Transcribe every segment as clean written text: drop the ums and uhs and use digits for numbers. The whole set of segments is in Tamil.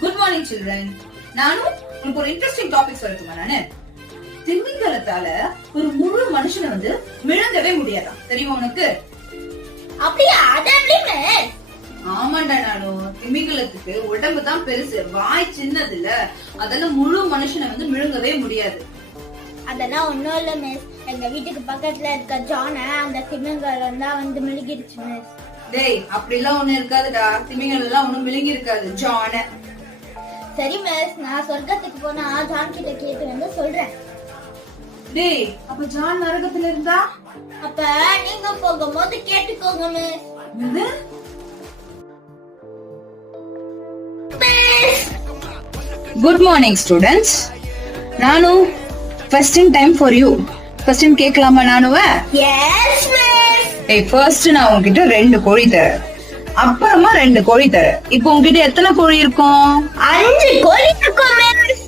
Good morning children. நானும் உங்களுக்கு ஒரு இன்ட்ரெஸ்டிங் டாபிக் சொல்லட்டுமா? நானு திமிங்கலத்தால ஒரு முழு மனுஷனை வந்து விழுங்கவே முடியாதான், தெரியுமா உனக்கு? அப்படியா? அது எப்படி மிஸ்? ஆமாண்டா நானும். திமிங்கலத்துக்கு உடம்பு தான் பெருசு, வாய் சின்னது இல்ல, அதெல்லாம் முழு மனுஷனை வந்து விழுங்கவே முடியாது. அதெல்லாம் ஒண்ணும் இல்ல மிஸ். எங்க வீட்டுக்கு பக்கத்துல இருக்க ஜான அந்த திமிங்கலம் தான் வந்து மிழுகிடுச்சு மிஸ். டேய், அப்படிலாம் ஒண்ணு இருக்காதுடா. திமிங்கலம் எல்லாம் ஒண்ணும் விழுங்கி இருக்காது, ஜான. சரி மிஸ், நான் சொர்க்கத்துக்கு போனா ஜான் கிட்ட கேட்டு வந்து சொல்றேன். டேய், அப்ப ஜான் நரகத்துல இருந்தா? அப்ப நீங்க போகும்போது கேட்டுக்கோங்க மிஸ். என்னது? Good morning students. நானு first time for you. First கேட்கலாமா நானுவ? Yes miss. ஏய், ஃபர்ஸ்ட் நான் உன்கிட்ட 2 கோழி தரேன், அப்புறமா 2 கோழி தரேன். இப்போ உன்கிட்ட எத்தனை கோழி இருக்கும்? 5 கோழி இருக்கும் மிஸ்.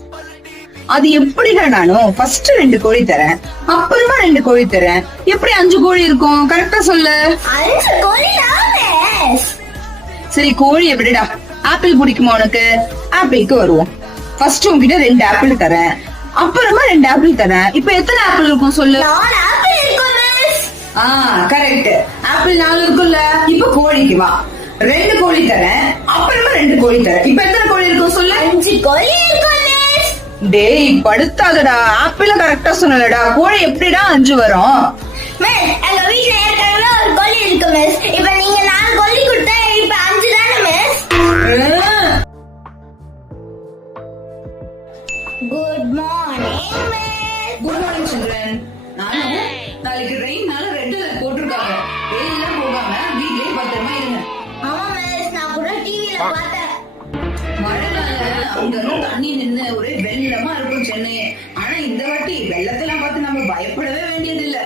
அது எப்படிடா? நானும் ஃபர்ஸ்ட் 2 கோழி தரேன், அப்புறமா 2 கோழி தரேன், எப்படி 5 கோழி இருக்கும்? கரெக்டா சொல்லு. 5 கோழி தான் மிஸ். சரி, கோழி எப்படிடா? ஆப்பிள் பிடிக்குமா உனக்கு? ஆப்பிளுக்கு வருவோம். ஃபர்ஸ்ட் உன்கிட்ட 2 ஆப்பிள் தரேன், அப்புறமா 2 ஆப்பிள் தரேன். இப்போ எத்தனை ஆப்பிள் இருக்கும் சொல்லு? 4 ஆப்பிள் இருக்கும் மிஸ். கரெக்ட். ஆப்பிள் 4 இருக்குல்ல. இப்போ கோழிக்கு வா. 2 கோழி தரேன், அப்புறமா 2 கோழி தரேன். இப்போ எத்தனை கோழி இருக்கும் சொல்லு? 5 கோழி இருக்கும் மிஸ். டேய், படுத்தாதடா. ஆப்பிள கரெக்டா சொன்னலடா, கோழி எப்படிடா 5 வரும்? மிஸ், எங்க வீட்ல ஏற்கனவே ஒரு கோழி இருக்கு மிஸ். இப்போ நீங்க 4 கோழி கொடுத்தா இப்போ 5 தானே miss? Good morning miss. Good morning children. நானும் நாளைக்கு ரெயின்னால ரெட் அலர்ட் போட்டிருக்காங்க. வெளியில போகாம வீட்லயே பத்திரமா இருங்க. ஆமா மிஸ், நான் கூட டிவில பார்த்தேன். மழைனால அங்கங்க தண்ணி நின்னு ஒரே வெள்ளமா இருக்கும் சென்னை. ஆனா இந்த வாட்டி வெள்ளத்தெல்லாம் பார்த்து நம்ம பயப்படவே வேண்டியது இல்ல.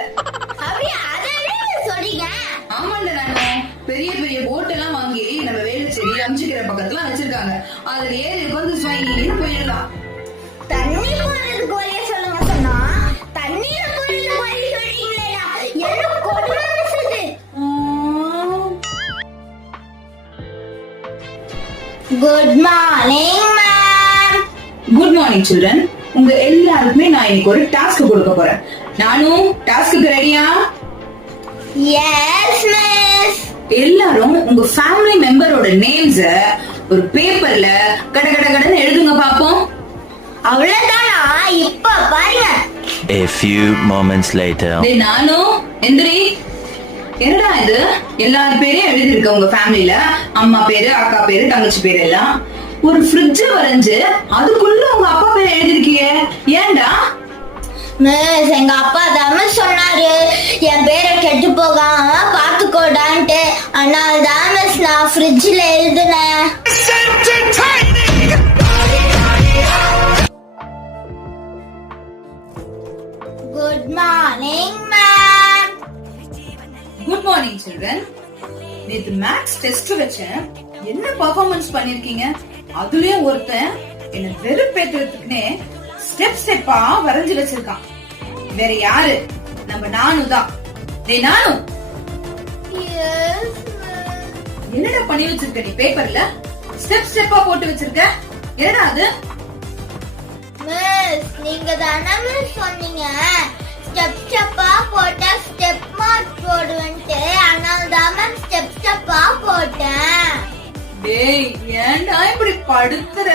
அப்படியே அதை எப்படி சொல்றீங்க? ஆமாண்ட நானும். பெரிய பெரிய போட் எல்லாம் வாங்கி நம்ம வேலுச்சேரி அம்சிக்கிற பக்கத்துல வச்சிருக்காங்க. அதுல ஏறி உட்காந்து ஸ்வைன்னு போயிடலாம். தண்ணி போறதுக்கு வழிய சொல்லுங்க சொன்னா தண்ணியில போறதுக்கு வழி சொல்றீங்களா? என்ன கொடுமை மிஸ் இது. Good morning ma'am. Good morning children. உங்க எல்லாருக்குமே நான் இன்னைக்கு ஒரு டாஸ்க் கொடுக்க போறேன். நானும் டாஸ்க்கு ரெடியா? Yes miss. எல்லாரும் உங்க ஃபேமிலி மெம்பரோட நேம்ஸ ஒரு பேப்பர்ல கட கட கடன்னு எழுதுங்க பாப்போம். அவ்வளவுதானா? இப்ப பாருங்க. A few moments later. டேய் நானும், எந்திரி. என்னடா இது? எல்லார் பேரையும் எழுதிருக்க உங்க ஃபேமிலில. அம்மா பேரு, அக்கா பேரு, தங்கச்சி பேரு எல்லாம். ஒரு ஃப்ரிட்ஜ் வரைஞ்சு அதுக்குள்ள உங்க அப்பா பேரை எழுதிருக்கீங்க. ஏன்டா? மிஸ், எங்க அப்பா தான் சொன்னாரு என் பேரை கெட்டு போகாம பாத்துக்கோடான்ட்டு. அதனால தான் மிஸ் நான் ஃப்ரிட்ஜ்ல எழுதுனேன். Good morning ma'am. Good morning children. நேத்து மேத்ஸ் டெஸ்ட் வச்சேன். என்ன பெர்ஃபார்மன்ஸ் பண்ணிருக்கீங்க? அதுலயும் ஒருத்தன் என்ன வெறுப்பேத்துறதுக்குனே ஸ்டெப் ஸ்டெப்பா வரைஞ்சு வச்சிருக்கான். வேற யாரு? நம்ம நானு தான். டேய் நானு, என்னடா பண்ணி வச்சிருக்க நீ பேப்பர்ல? ஸ்டெப் ஸ்டெப்பா போட்டு வச்சிருக்க. என்னடா அது? மிஸ், நீங்க தானே மிஸ் சொன்னீங்க ஸ்டெப் ஸ்டெப்பா போட்டா ஸ்டெப் மார்க் போடுவேன்ட்டு. அதனால தான் மேம் ஸ்டெப் ஸ்டெப்பா போட்டேன். டேய், ஏன்டா இப்படி படுத்துற?